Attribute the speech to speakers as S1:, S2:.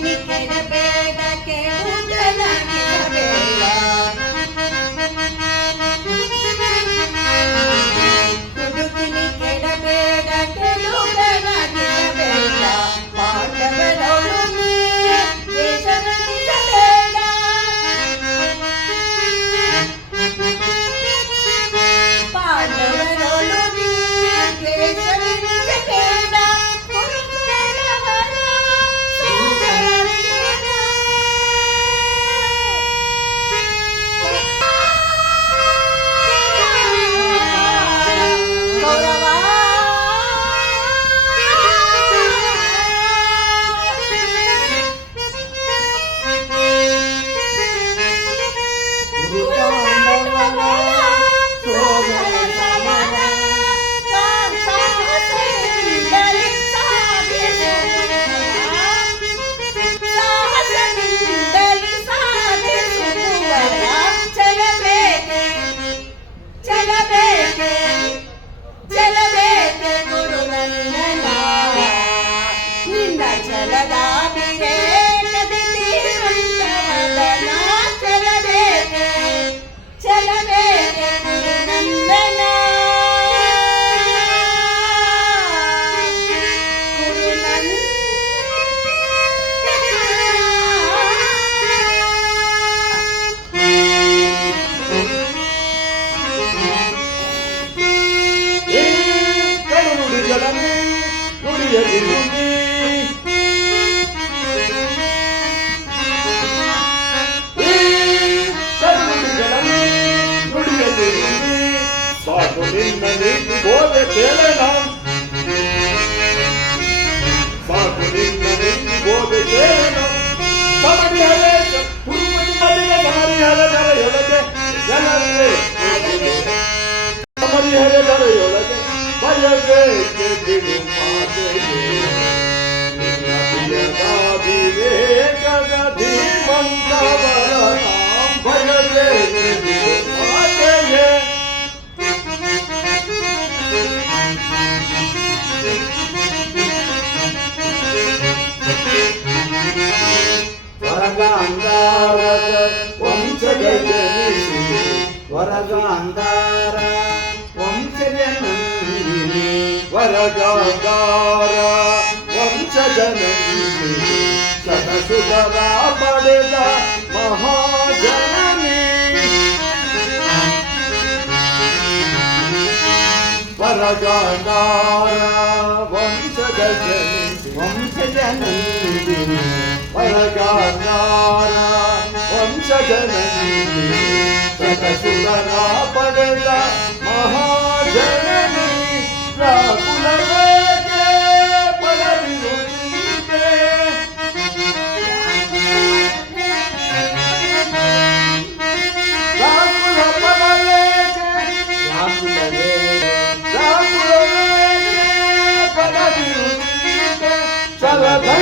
S1: que te pega, que te la la
S2: Bakunin menin gole tele nam. Bakunin menin gole tele nam. Samadi hale, puru mani mani na samadi hale dare yole de. Yanale. Samadi hale dare yole de. Bayage ke dilu maate ye. Niya biya babi ye kaga diman. ವರಗಾಂಧಾರದ ವಂಶದ ಜನಿಸಿ ವರಗಾಂಧಾರ ವಂಶದ ನಂದಿನಿ ವರಗಾಂಧಾರ ವಂಶದ ನಂದಿನಿ ಶತಸುಧರ ಪಡೆದ ಮಹಾಜನನಿ Bayrakana Vamsa gelmesin Vamsa gelmesin Bayrakana Vamsa Saka sultana padela Maha Alabama.